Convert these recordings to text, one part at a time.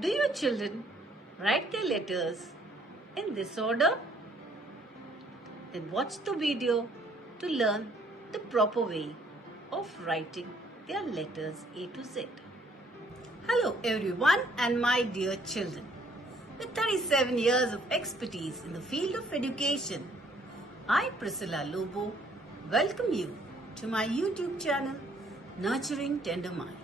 Do your children write their letters in this order? Then watch the video to learn the proper way of writing their letters A to Z. Hello everyone and my dear children. With 37 years of expertise in the field of education, I, Priscilla Lobo, welcome you to my YouTube channel, Nurturing Tender Minds.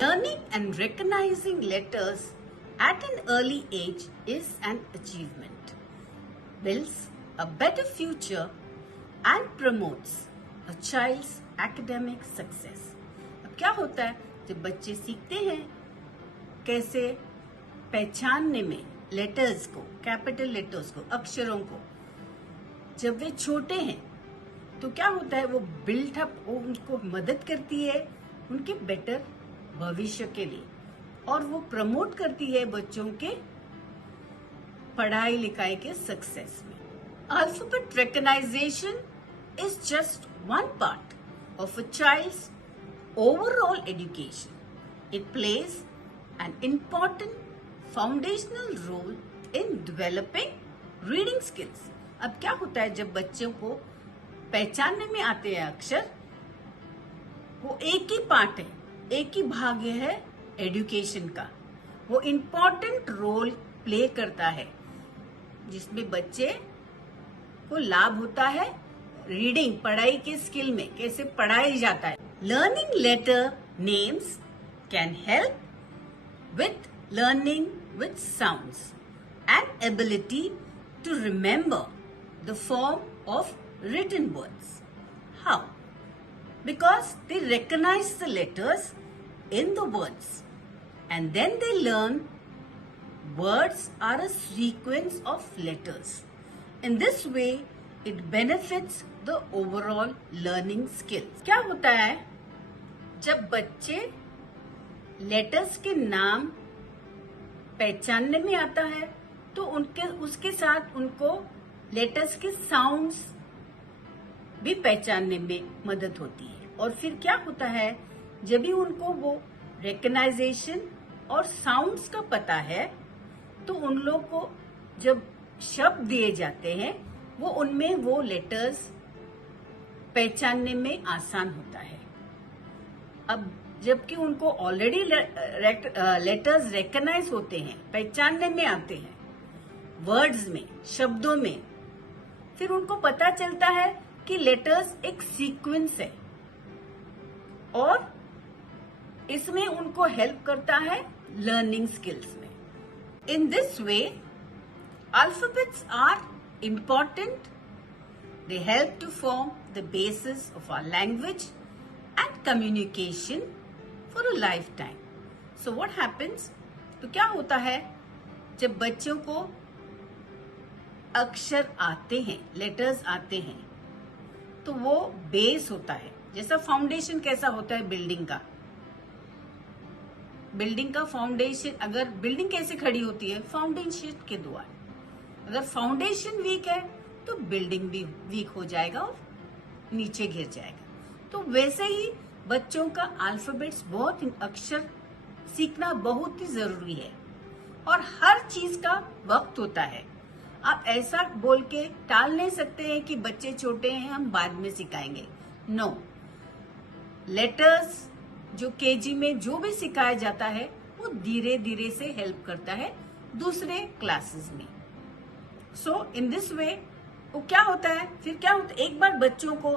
Learning and recognizing letters at an early age is an achievement, builds a better future and promotes a child's academic success. अब क्या होता है जब बच्चे सीखते हैं कैसे पहचानने में लेटर्स को, कैपिटल लेटर्स को, अक्षरों को, जब वे छोटे हैं तो क्या होता है वो बिल्ड अप, वो उनको मदद करती है उनके बेटर भविष्य के लिए और वो प्रमोट करती है बच्चों के पढ़ाई लिखाई के सक्सेस में. Alphabet recognition is just one part of a child's overall education. It plays an important foundational role in developing reading skills. अब क्या होता है जब बच्चों को पहचानने में आते हैं अक्षर, वो एक ही पार्ट है, एक ही भाग है एजुकेशन का. वो इम्पोर्टेंट रोल प्ले करता है जिसमें बच्चे को लाभ होता है रीडिंग, पढ़ाई के स्किल में, कैसे पढ़ाई जाता है. Learning letter names can help with learning with sounds and ability to remember the form of written words. How? Because they recognize the letters in the words and then they learn words are a sequence of letters. In this way, it benefits the overall learning skills. क्या होता है जब बच्चे letters के नाम पहचानने में आता है तो उसके साथ उनको लेटर्स के साउंड्स भी पहचानने में मदद होती है. और फिर क्या होता है जब भी उनको वो रिकग्नाइजेशन और साउंड्स का पता है तो उन लोग को जब शब्द दिए जाते हैं वो उनमें वो लेटर्स पहचानने में आसान होता है. अब जबकि उनको ऑलरेडी लेटर्स रिकग्नाइज होते हैं, पहचानने में आते हैं वर्ड्स में, शब्दों में, फिर उनको पता चलता है कि लेटर्स एक सीक्वेंस है और इसमें उनको हेल्प करता है लर्निंग स्किल्स में. In this way alphabets are important. They help to form the basis of our language and communication for a lifetime. So what happens, तो क्या होता है जब बच्चों को अक्षर आते हैं, लेटर्स आते हैं, तो वो बेस होता है. जैसा फाउंडेशन कैसा होता है बिल्डिंग का फाउंडेशन, अगर बिल्डिंग कैसे खड़ी होती है फाउंडेशन के द्वारा. अगर फाउंडेशन वीक है तो बिल्डिंग भी वीक हो जाएगा और नीचे गिर जाएगा. तो वैसे ही बच्चों का अल्फाबेट्स, बहुत अक्षर सीखना बहुत ही जरूरी है और हर चीज का वक्त होता है. आप ऐसा बोल के टाल नहीं सकते हैं कि बच्चे छोटे हैं हम बाद में सिखाएंगे. नो, लेटर्स जो केजी में जो भी सिखाया जाता है वो धीरे धीरे से हेल्प करता है दूसरे क्लासेस में. सो इन दिस वे वो क्या होता है, फिर क्या होता है, एक बार बच्चों को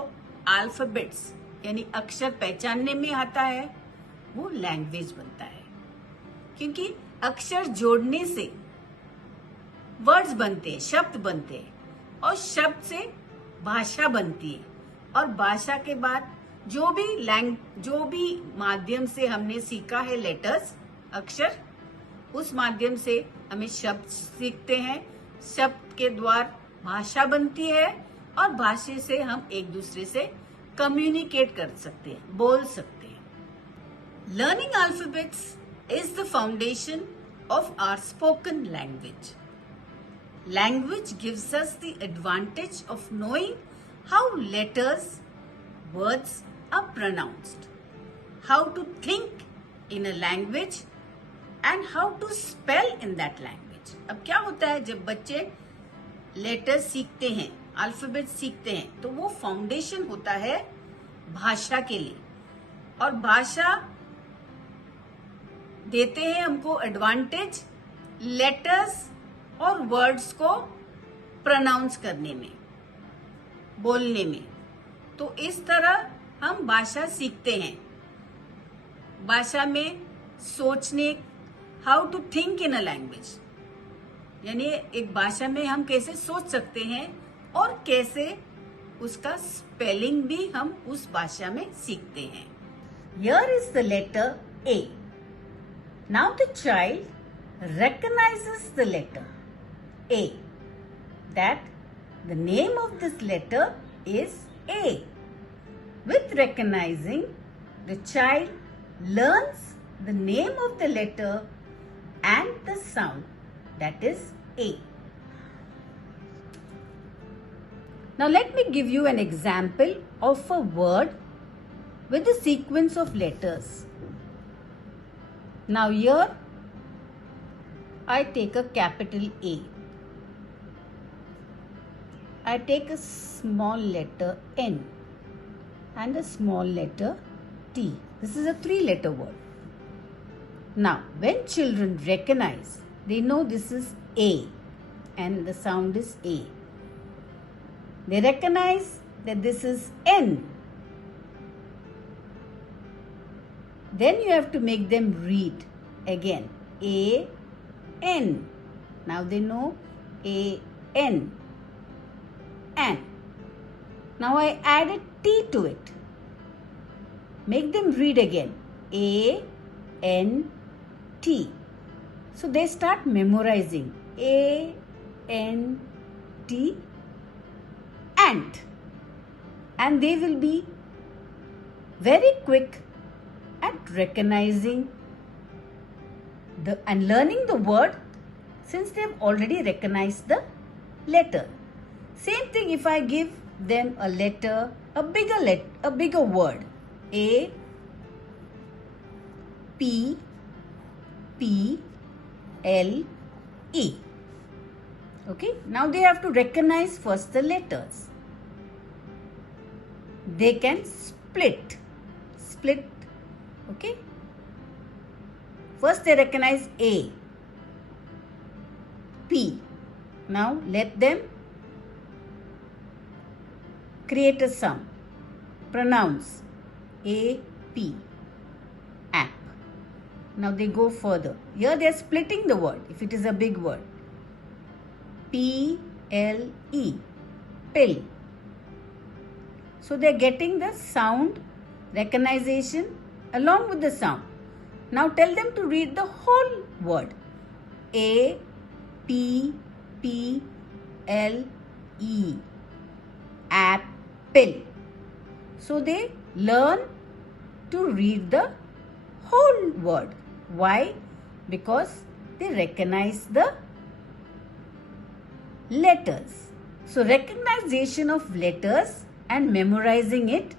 अल्फाबेट्स यानी अक्षर पहचानने में आता है वो लैंग्वेज बनता है. क्योंकि अक्षर जोड़ने से वर्ड्स बनते हैं, शब्द बनते हैं और शब्द से भाषा बनती है और भाषा के बाद जो भी माध्यम से हमने सीखा है लेटर्स, अक्षर, उस माध्यम से हमें शब्द सीखते हैं. शब्द के द्वारा भाषा बनती है और भाषा से हम एक दूसरे से कम्युनिकेट कर सकते हैं, बोल सकते हैं. Learning alphabets is the foundation of our spoken language. Language gives us the advantage of knowing how letters, words are pronounced, how to think in a language and how to spell in that language. अब क्या होता है जब बच्चे letters सीखते हैं, alphabet सीखते हैं, तो वो फाउंडेशन होता है भाषा के लिए, और भाषा देते हैं हमको एडवांटेज लेटर्स और वर्ड्स को प्रोनाउंस करने में, बोलने में। तो इस तरह हम भाषा सीखते हैं। भाषा में सोचने, how to think in a language, यानी एक भाषा में हम कैसे सोच सकते हैं और कैसे उसका स्पेलिंग भी हम उस भाषा में सीखते हैं। Here is the letter A. Now the child recognizes the letter A. That the name of this letter is A. With recognizing, the child learns the name of the letter and the sound, that is A. Now let me give you an example of a word with a sequence of letters. Now here I take a capital A. I take a small letter N and a small letter T. This is a 3-letter word. Now, when children recognize, they know this is A and the sound is A. They recognize that this is N. Then you have to make them read again A, N. Now they know A, N. And now I added T to it. Make them read again A, N, T. So they start memorizing A, N, T, ant. And they will be very quick at recognizing and learning the word, since they have already recognized the letter. Same thing if I give them a letter, a bigger word, A, P, P, L, E. Okay, now they have to recognize first the letters. They can split, okay. First they recognize A, P. Now let them create a sound, pronounce A, P, app. Now they go further. Here they are splitting the word if it is a big word. P, L, E, pill. So they are getting the sound recognition along with the sound. Now tell them to read the whole word. A, P, P, L, E, apple. So they learn to read the whole word. Why? Because they recognize the letters. So recognition of letters and memorizing it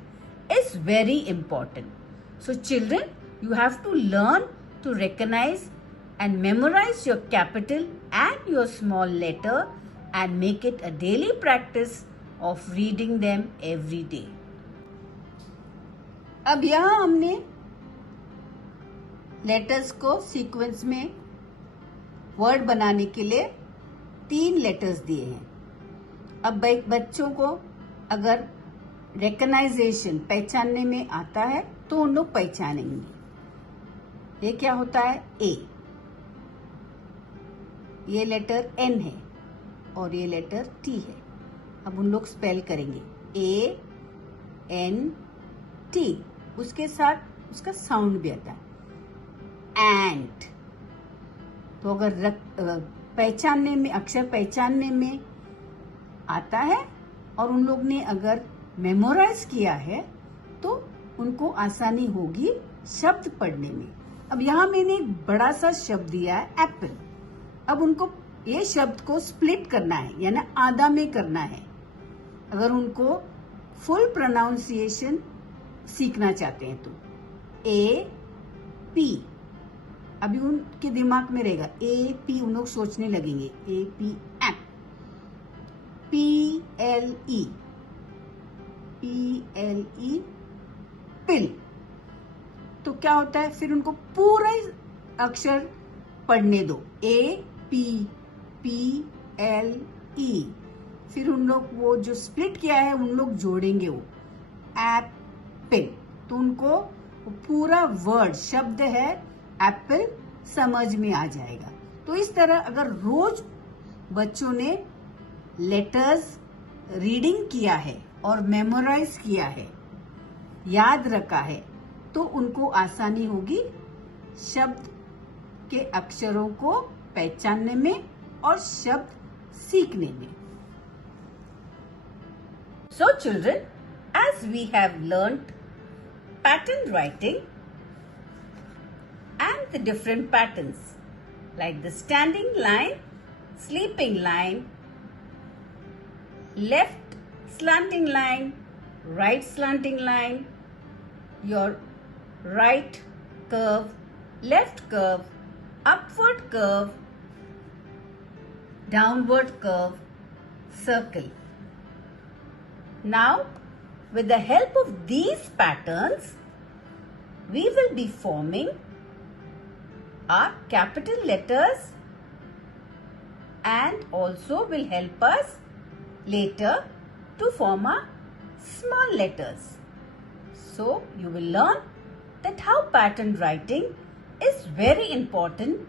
is very important. So children, you have to learn to recognize and memorize your capital and your small letter and make it a daily practice of reading them every day. अब यहाँ हमने letters को sequence में word बनाने के लिए 3 letters दिए हैं। अब बच्चों को अगर रिकग्नाइजेशन पहचानने में आता है तो उन लोग पहचानेंगे। ये क्या होता है? ए, ये लेटर एन है और ये लेटर टी है। अब उन लोग स्पेल करेंगे ए, एन, टी। उसके साथ उसका साउंड भी आता है एंट। तो अगर पहचानने में, अक्षर पहचानने में आता है और उन लोग ने अगर मेमोराइज किया है तो उनको आसानी होगी शब्द पढ़ने में। अब यहाँ मैंने एक बड़ा सा शब्द दिया है एप्पल। अब उनको ये शब्द को स्प्लिट करना है, यानी आधा में करना है। अगर उनको फुल प्रोनाउंसिएशन सीखना चाहते हैं तो ए, पी, अभी उनके दिमाग में रहेगा ए पी, उन लोग सोचने लगेंगे A P ape, P L E pill. तो क्या होता है, फिर उनको पूरा अक्षर पढ़ने दो, ए पी एल ई। फिर उन लोग वो जो स्प्लिट किया है उन लोग जोड़ेंगे वो एप्पल, तो उनको पूरा वर्ड शब्द है एप्पल समझ में आ जाएगा। तो इस तरह अगर रोज बच्चों ने लेटर्स रीडिंग किया है और मेमोराइज किया है, याद रखा है, तो उनको आसानी होगी शब्द के अक्षरों को पहचानने में और शब्द सीखने में। So children, as we have learnt pattern writing and the different patterns like the standing line, sleeping line, left slanting line, right slanting line, your right curve, left curve, upward curve, downward curve, circle. Now, with the help of these patterns, we will be forming our capital letters and also will help us later to form our small letters. So, you will learn that how pattern writing is very important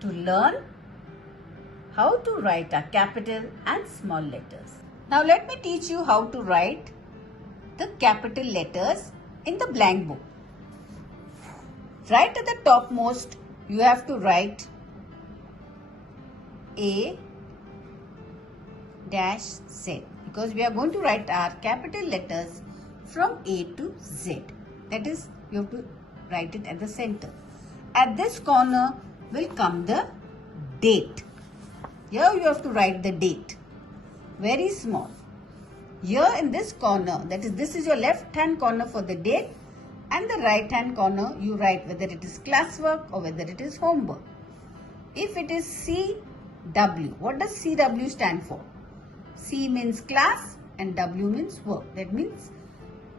to learn how to write our capital and small letters. Now let me teach you how to write the capital letters in the blank book. Right at the topmost, you have to write A dash Z, because we are going to write our capital letters from A to Z. That is, you have to write it at the center. At this corner will come the date. Here you have to write the date. Very small. Here in this corner, that is, this is your left hand corner for the date, and the right hand corner you write whether it is classwork or whether it is homework. If it is CW, what does CW stand for? C means class and W means work. That means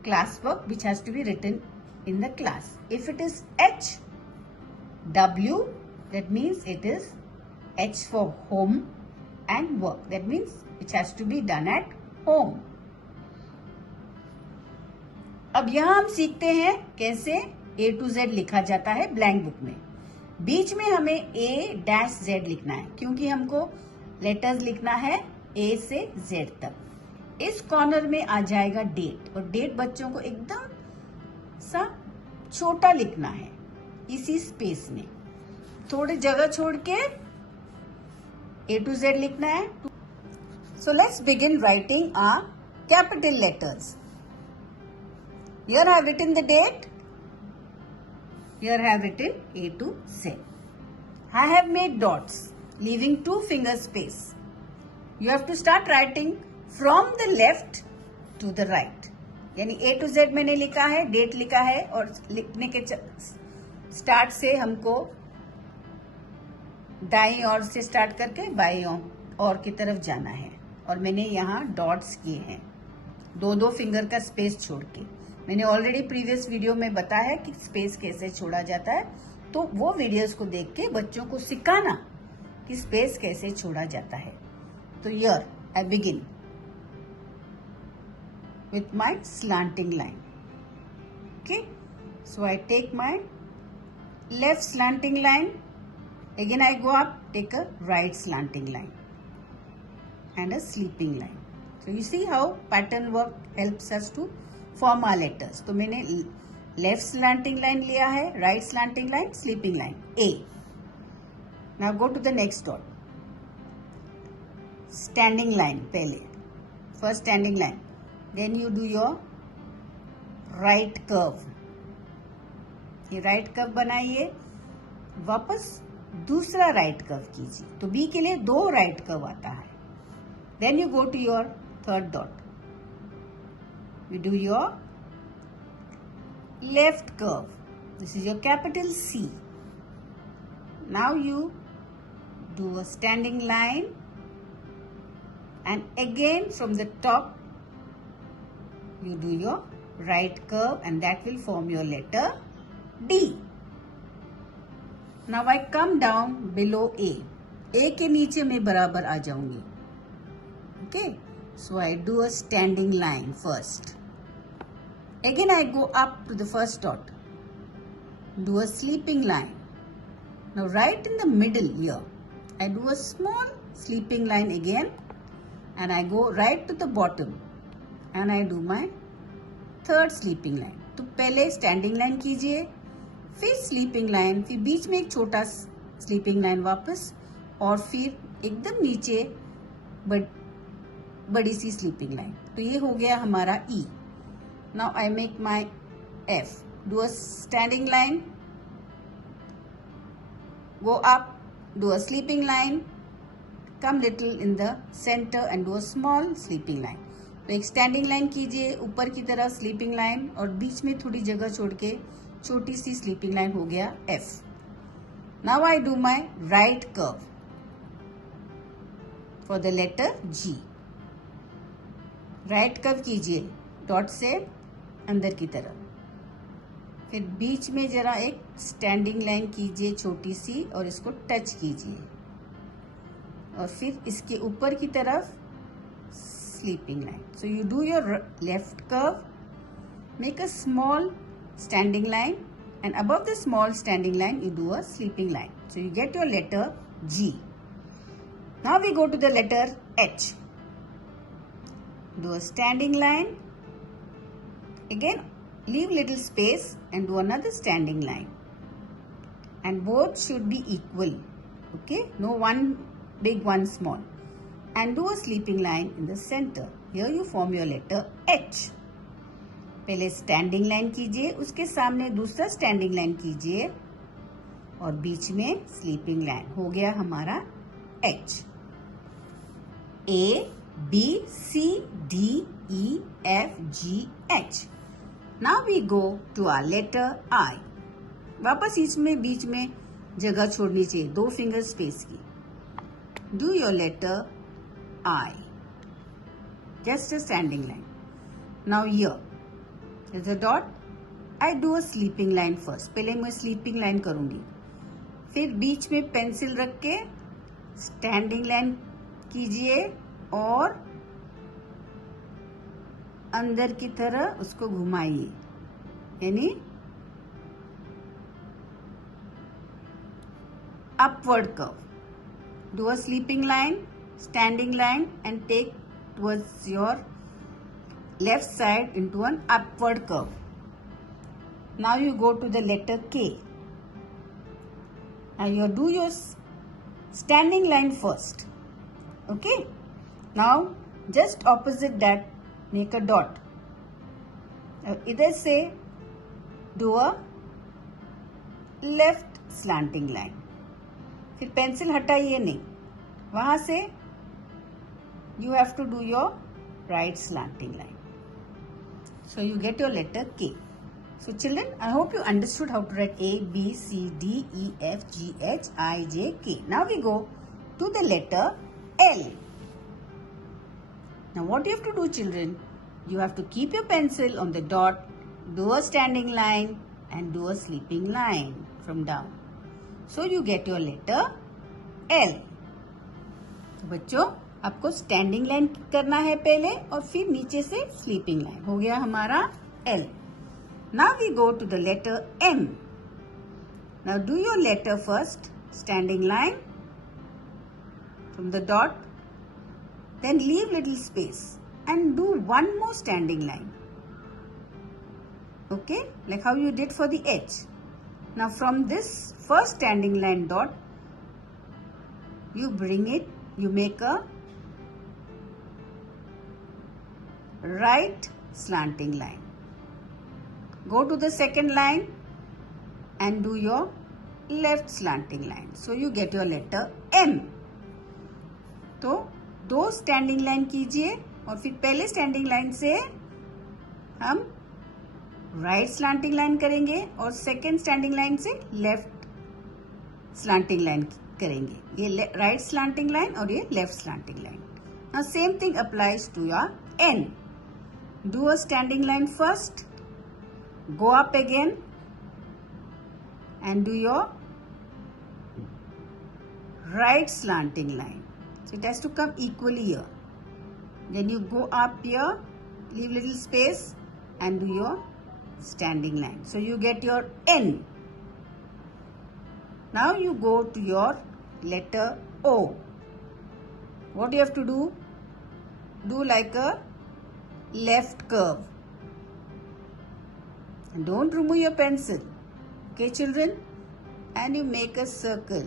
classwork which has to be written in the class. If it is HW, that means it is H for home and work. That means which has to be done at home. अब यहाँ हम सीखते हैं कैसे A to Z लिखा जाता है blank book में। बीच में हमें A डैश Z लिखना है, क्योंकि हमको लेटर्स लिखना है A से Z तक। इस कॉर्नर में आ जाएगा डेट, और डेट बच्चों को एकदम सा छोटा लिखना है इसी स्पेस में, थोड़ी जगह छोड़ के A to Z लिखना है। So let's begin writing our capital letters. Here I have written the date. Here I have written A to Z. I have made dots, leaving 2 finger space. You have to start writing from the left to the right. यानी A to Z मैंने लिखा है, date लिखा है, और लिखने के start से हमको दाईं ओर से स्टार्ट करके बाईं ओर की तरफ जाना है। और मैंने यहाँ डॉट्स किए हैं 2-2 फिंगर का स्पेस छोड़ के। मैंने ऑलरेडी प्रीवियस वीडियो में बताया है कि स्पेस कैसे छोड़ा जाता है, तो वो वीडियोस को देख के बच्चों को सिखाना कि स्पेस कैसे छोड़ा जाता है। तो here I begin with my slanting line. Okay, so I take my left slanting line, again I go up, take a right slanting line and a sleeping line. So you see how pattern work helps us to form our letters. तो मैंने left slanting line लिया है, right slanting line, sleeping line, A. Now go to the next dot. Standing line पहले, first standing line. Then you do your right curve. ये right curve बनाइए, वापस दूसरा right curve कीजिए। तो B के लिए 2 right curve आता है। Then you go to your third dot. You do your left curve. This is your capital C. Now you do a standing line, and again from the top you do your right curve, and that will form your letter D. Now I come down below A. A के नीचे मैं बराबर आ जाऊंगी. Okay, so I do a standing line first. Again I go up to the first dot. Do a sleeping line. Now right in the middle here, I do a small sleeping line again, and I go right to the bottom and I do my third sleeping line. तो पहले standing line कीजिए, फिर sleeping line, फिर बीच में एक छोटा sleeping line वापस, और फिर एकदम नीचे बड़ी सी sleeping line. तो ये हो गया हमारा E. Now I make my F. Do a standing line, go up, do a sleeping line, come little in the center and do a small sleeping line. तो एक स्टैंडिंग लाइन कीजिए, ऊपर की तरफ स्लीपिंग लाइन, और बीच में थोड़ी जगह छोड़ के छोटी सी स्लीपिंग लाइन, हो गया F. Now I do my right curve for the letter G. Right curve कीजिए डॉट से अंदर की तरफ, फिर बीच में जरा एक स्टैंडिंग लाइन कीजिए छोटी सी, और इसको टच कीजिए, और फिर इसके ऊपर की तरफ sleeping line. So you do your left curve, make a small standing line, and above the small standing line you do a sleeping line. So you get your letter G. Now we go to the letter H. Do a standing line, again leave little space and do another standing line, and both should be equal. Okay, no one big, one small. And do a sleeping line in the center. Here you form your letter H. पहले standing line कीजिए, उसके सामने दूसरा standing line कीजिए, और बीच में sleeping line, हो गया हमारा H. A, B, C, D, E, F, G, H. Now we go to our letter I. वापस इसमें बीच में जगह छोड़नी चाहिए, 2 फिंगर स्पेस की. Do your letter I. Just a standing line. Now here is a dot. I do a sleeping line first. पहले मैं sleeping line करूंगी, फिर बीच में पेंसिल रख के standing line कीजिए, और अंदर की तरह उसको घुमाइए, यानी upward curve. Do a sleeping line, standing line, and take towards your left side into an upward curve. Now you go to the letter K. Now you do your standing line first. Okay. Now just opposite that make a dot. Now either say do a left slanting line. फिर pencil हटाइए नहीं, वहां से you have to do your right slanting line. So you get your letter K. So children, I hope you understood how to write A, B, C, D, E, F, G, H, I, J, K. Now we go to the letter L. Now what you have to do, children? You have to keep your pencil on the dot, do a standing line, and do a sleeping line from down. So you get your letter L. तो बच्चों, आपको standing line करना है पहले, और फिर नीचे से स्लीपिंग लाइन, हो गया हमारा L. Now we go to the letter M. Now do your letter first, standing line from the dot, then leave little space and do one more standing line. Okay, like how you did for the H. Now from this first standing line dot, you bring it, you make a right slanting line. Go to the second line and do your left slanting line. So you get your letter M. तो 2 standing line कीजिए, और फिर पहले standing line से हम right slanting line करेंगे, और second standing line से लेफ्ट स्लैंटिंग लाइन करेंगे, ये राइट स्लैंटिंग लाइन और ये left slanting line. Now same thing applies to your N. Do a standing line first, go up again and do your right slanting line. So it has to come equally here. Then you go up here, leave little space and do your standing line. So you get your N. Now you go to your letter O. What you have to do? Do like a left curve. And don't remove your pencil. Okay, children? And you make a circle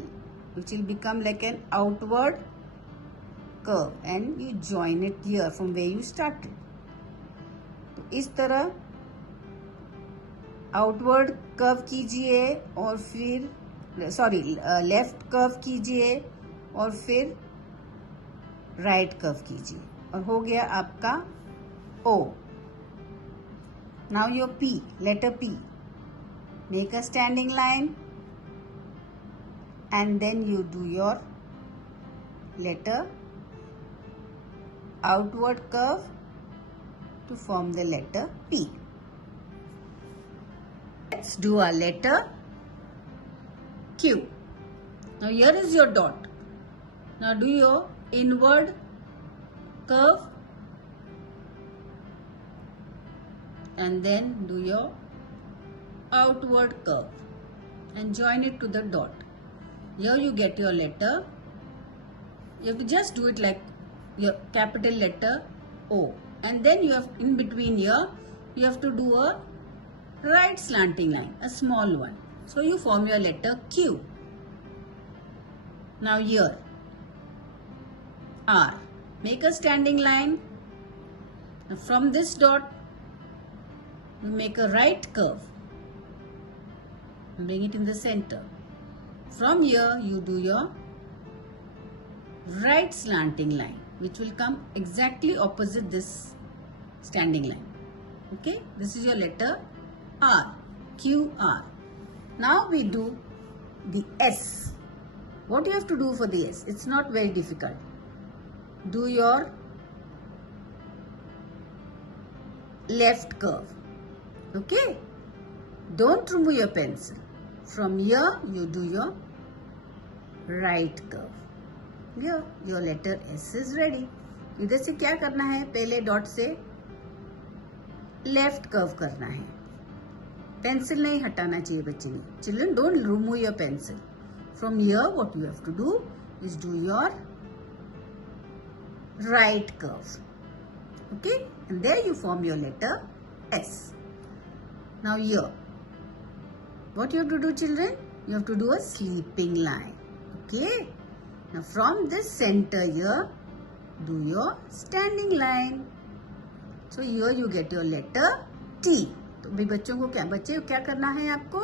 which will become like an outward curve and you join it here from where you started. तो इस तरह outward curve कीजिए और फिर left curve कीजिए और फिर right curve कीजिए और हो गया आपका O. Now your P, letter P. Make a standing line and then you do your letter outward curve to form the letter P. Let's do our letter Q. Now here is your dot. Now do your inward curve and then do your outward curve and join it to the dot. Here you get your letter. You have to just do it like your capital letter O, and then you have in between here you have to do a right slanting line, a small one. So you form your letter Q. Now here R, make a standing line. Now from this dot you make a right curve and bring it in the center. From here you do your right slanting line which will come exactly opposite this standing line. Okay, this is your letter R, Q, R. Now we do the S. What you have to do for the S? It's not very difficult. Do your left curve. Okay, don't remove your pencil. From here you do your right curve. Here your letter S is ready. इधर से क्या करना है? पहले dot से left curve करना है. Pencil नहीं हटाना चाहिए बच्चे ने. Children, don't remove your pencil. From here what you have to do is do your right curve. Okay, and there you form your letter S. Now here, what you have to do, children? You have to do a sleeping line. Okay. Now from this center here, do your standing line. So here you get your letter T. तो भाई बच्चों को क्या करना है आपको?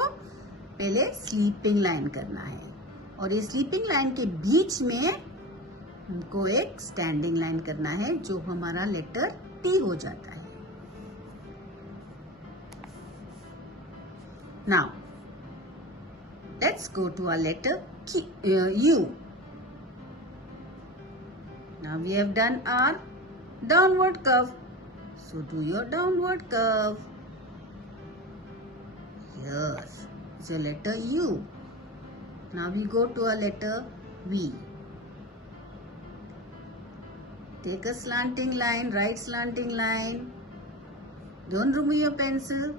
पहले sleeping line करना है और ये स्लीपिंग लाइन के बीच में हमको एक स्टैंडिंग लाइन करना है जो हमारा लेटर T हो जाता है. Now, let's go to our letter U. Now we have done our downward curve. So do your downward curve. Yes, it's your letter U. Now we go to our letter V. Take a slanting line, right slanting line. Don't remove your pencil.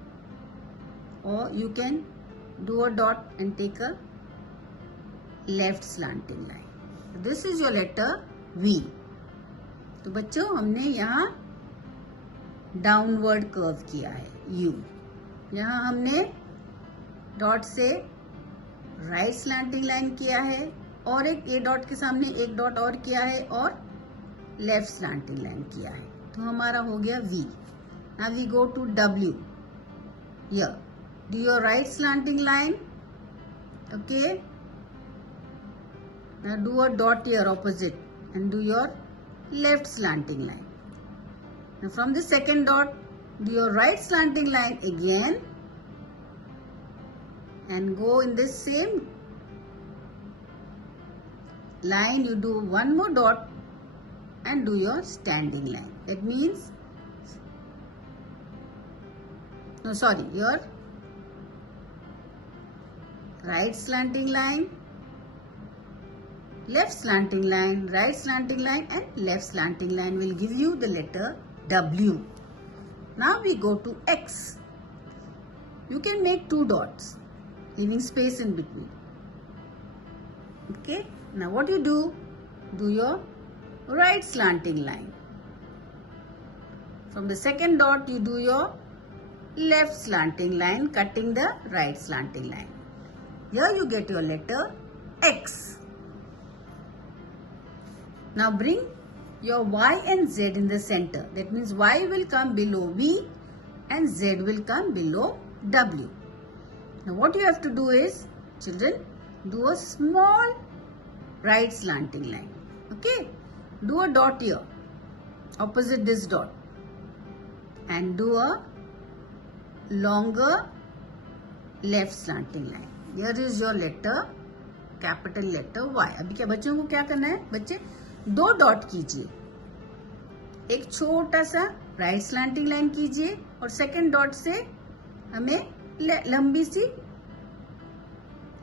Or you can do a dot and take a left slanting line. This is your letter V. तो बच्चों हमने यहाँ downward curve किया है U. यहाँ हमने dot से right slanting line किया है और एक ए डॉट के सामने एक डॉट और किया है और लेफ्ट स्लैंटिंग लाइन किया है. तो हमारा हो गया V. Now we go to W. Here. Do your right slanting line. Okay. Now do a dot here opposite and do your left slanting line. Now from the second dot, do your right slanting line again and go in this same line, you do one more dot and do your standing line. That means, no sorry, your right slanting line, left slanting line, right slanting line and left slanting line will give you the letter W. Now we go to X. You can make two dots, leaving space in between. Okay, now what you do? Do your right slanting line. From the second dot, you do your left slanting line, cutting the right slanting line. Here you get your letter X. Now bring your Y and Z in the center. That means Y will come below V and Z will come below W. Now what you have to do is, children, do a small right slanting line. Okay, do a dot here opposite this dot and do a longer left slanting line. Here is your letter, capital letter Y. अभी क्या बच्चों को क्या करना है? बच्चे दो dot कीजिए, एक छोटा सा राइट स्लैंटिंग लाइन कीजिए और सेकंड डॉट से हमें लंबी सी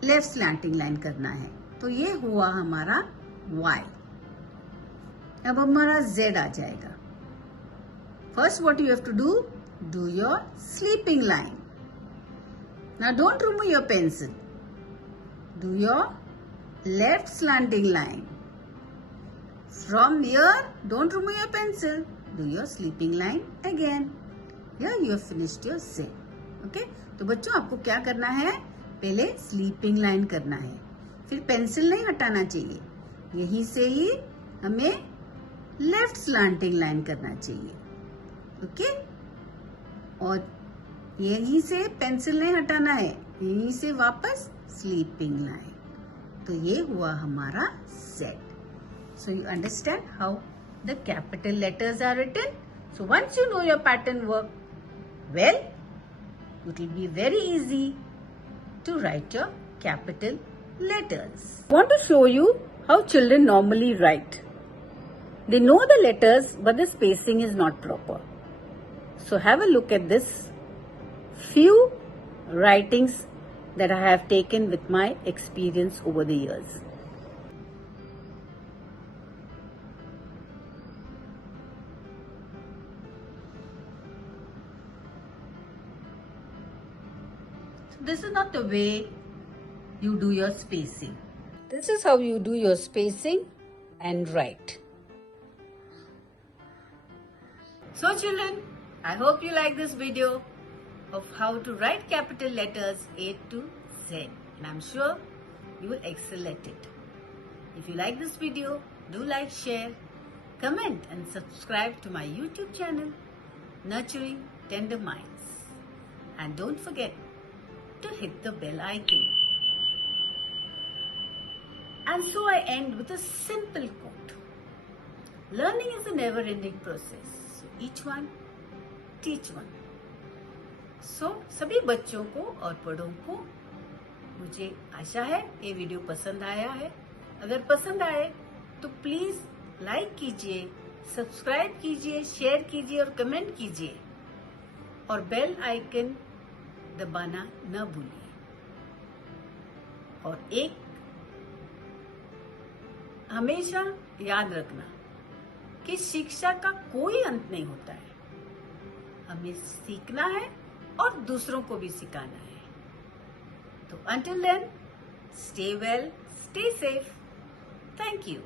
लेफ्ट स्लैंटिंग लाइन करना है. तो ये हुआ हमारा Y. अब हमारा Z आ जाएगा. First what you have to do your sleeping line. Now don't remove your pencil. Do your left slanting line. From here, don't remove your pencil. Do your sleeping line again. Here you have finished your Z. Okay? तो बच्चों आपको क्या करना है? पहले sleeping line करना है, फिर पेंसिल नहीं हटाना चाहिए. यहीं से ही हमें लेफ्ट स्लैंटिंग लाइन करना चाहिए. ओके? और यहीं से पेंसिल नहीं हटाना है, यहीं से वापस स्लीपिंग लाइन. तो ये हुआ हमारा Z. So you understand how the capital letters are written. So once you know your pattern work well, it will be very easy to write your capital letters. I want to show you how children normally write. They know the letters but the spacing is not proper. So have a look at this few writings that I have taken with my experience over the years. This is not the way you do your spacing. This is how you do your spacing and write. So children, I hope you like this video of how to write capital letters A to Z, and I'm sure you will excel at it. If you like this video, do like, share, comment and subscribe to my YouTube channel, Nurturing Tender Minds. And don't forget to hit the bell icon. And so I end with a simple quote. Learning is a never-ending process. So each one, teach one. So सभी बच्चों को और बड़ों को मुझे आशा है ये video पसंद आया है. अगर पसंद आए तो प्लीज लाइक कीजिए, सब्सक्राइब कीजिए, शेयर कीजिए और कमेंट कीजिए और बेल आइकन दबाना न भूलिए. और एक हमेशा याद रखना कि शिक्षा का कोई अंत नहीं होता है. हमें सीखना है और दूसरों को भी सिखाना है. तो until then, stay well, stay safe. Thank you.